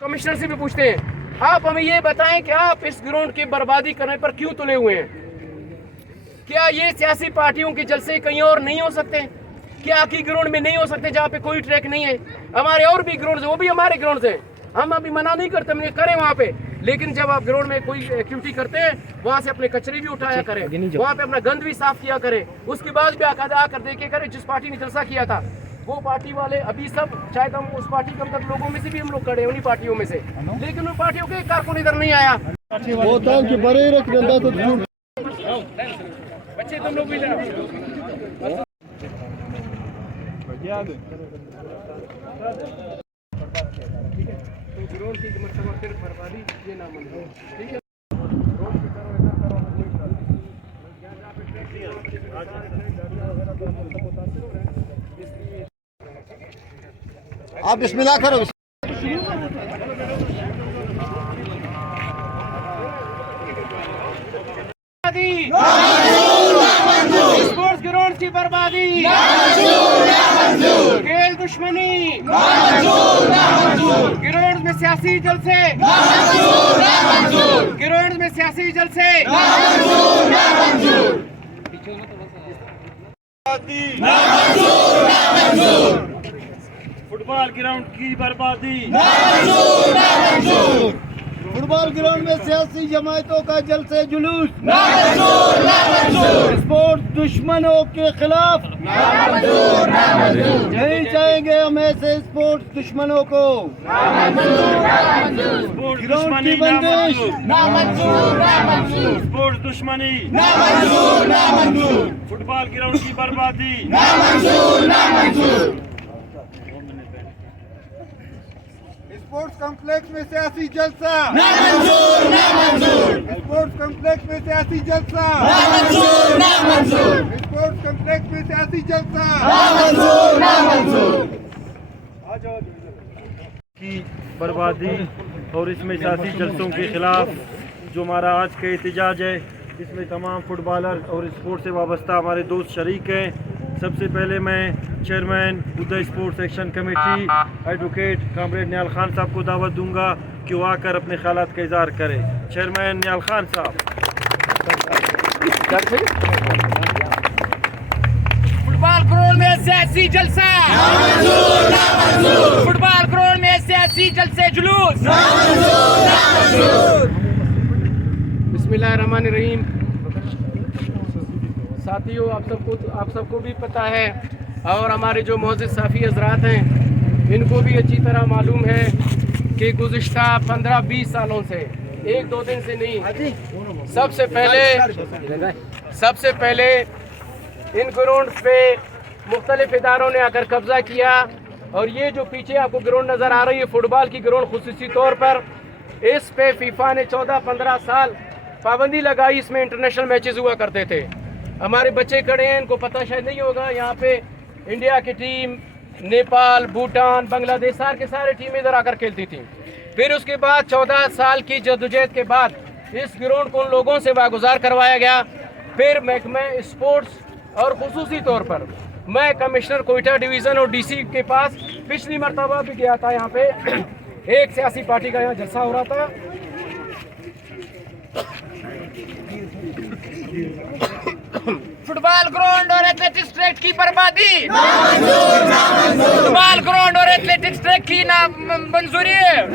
Commissioner से भी पूछते हैं, आप हमें ये बताएं कि आप इस ग्राउंड की बर्बादी करने पर क्यों तुले हुए हैं? क्या ये सियासी पार्टियों के जलसे कहीं और नहीं हो सकते? क्या की ग्राउंड में नहीं हो सकते जहाँ पे कोई ट्रैक नहीं है? हमारे और भी ग्राउंड है, वो भी हमारे ग्राउंड है, हम अभी मना नहीं करते हम करें वहाँ पे, लेकिन जब आप ग्राउंड में कोई एक्टिविटी करते हैं वहाँ से अपने कचरे भी उठाया करें, वहाँ पे अपना गंद भी साफ किया करें, उसके बाद भी आकर देखे करें। जिस पार्टी ने जलसा किया था वो पार्टी वाले अभी सब, शायद हम उस पार्टी के अंदर लोगों में से भी हम लोग खड़े हैं उन्हीं पार्टियों में से, लेकिन उन पार्टियों के कारकुन इधर नहीं आया। बच्चे तुम लोग भी बर्बादी ये ना मंजूर, ठीक है? आप बिस्मिल्लाह करो। स्पोर्ट्स ग्राउंड की बर्बादी, खेल दुश्मनी, ग्राउंड में सियासी जलसे, ग्राउंड में सियासी जलसे, फुटबॉल ग्राउंड की बर्बादी, फुटबॉल ग्राउंड में सियासी जमातों का जलसे जुलूस, स्पोर्ट्स दुश्मनों के खिलाफ नहीं चाहेंगे हम ऐसे स्पोर्ट्स दुश्मनों को। ग्राउंड की बंदिश, स्पोर्ट्स दुश्मनी, फुटबॉल ग्राउंड की बर्बादी, स्पोर्ट्स कॉम्प्लेक्स में सियासी जलसा, स्पोर्ट्स कॉम्प्लेक्स में सियासी जलसा, स्पोर्ट्स कॉम्प्लेक्स में सियासी जलसा की बर्बादी और इसमें सियासी जलसों के खिलाफ जो हमारा आज का एहतजाज है, इसमें तमाम फुटबॉलर और स्पोर्ट्स से वाबस्ता हमारे दोस्त शरीक हैं। सबसे पहले मैं chairman Uday sports action committee advocate comrade Nihal Khan साहब को दावत दूंगा कि वो आकर अपने ख्यालात का इजहार करें। चेयरमैन निहाल खान साहब। फुटबॉल ग्राउंड में सियासी जलसा, फुटबॉल ग्राउंड में सियासी जलसे जुलूस। बिस्मिल्लाहिर्रहमानिर्रहीम। साथियों, आप सबको भी पता है और हमारे जो मोअज़्ज़िज़ साफ़ी हज़रात हैं इनको भी अच्छी तरह मालूम है कि गुज़िश्ता 15-20 सालों से, एक दो दिन से नहीं, सबसे पहले इन ग्राउंड पे मुख्तलिफ इदारों ने आकर कब्ज़ा किया। और ये जो पीछे आपको ग्राउंड नज़र आ रही है फुटबॉल की ग्राउंड, खुसूसी तौर पर इस पे फीफा ने 14-15 साल पाबंदी लगाई। इसमें इंटरनेशनल मैचेस हुआ करते थे। हमारे बच्चे खड़े हैं, इनको पता शायद नहीं होगा, यहाँ पे इंडिया की टीम नेपाल, भूटान, बांग्लादेश सारे के सारे टीम इधर आकर खेलती थी। फिर उसके बाद 14 साल की जद्दोजहद के बाद इस ग्राउंड को उन लोगों से वागुजार करवाया गया। फिर महकमा स्पोर्ट्स और खुसूसी तौर पर मैं कमिश्नर कोयटा डिवीज़न और डीसी के पास पिछली मरतबा भी गया था। यहाँ पे एक सियासी पार्टी का यहाँ जलसा हो रहा था। फुटबॉल ग्राउंड और एथलेटिक्स ट्रैक की बर्बादी, फुटबॉल ग्राउंड और एथलेटिक्स ट्रैक की ना मंजूरी है।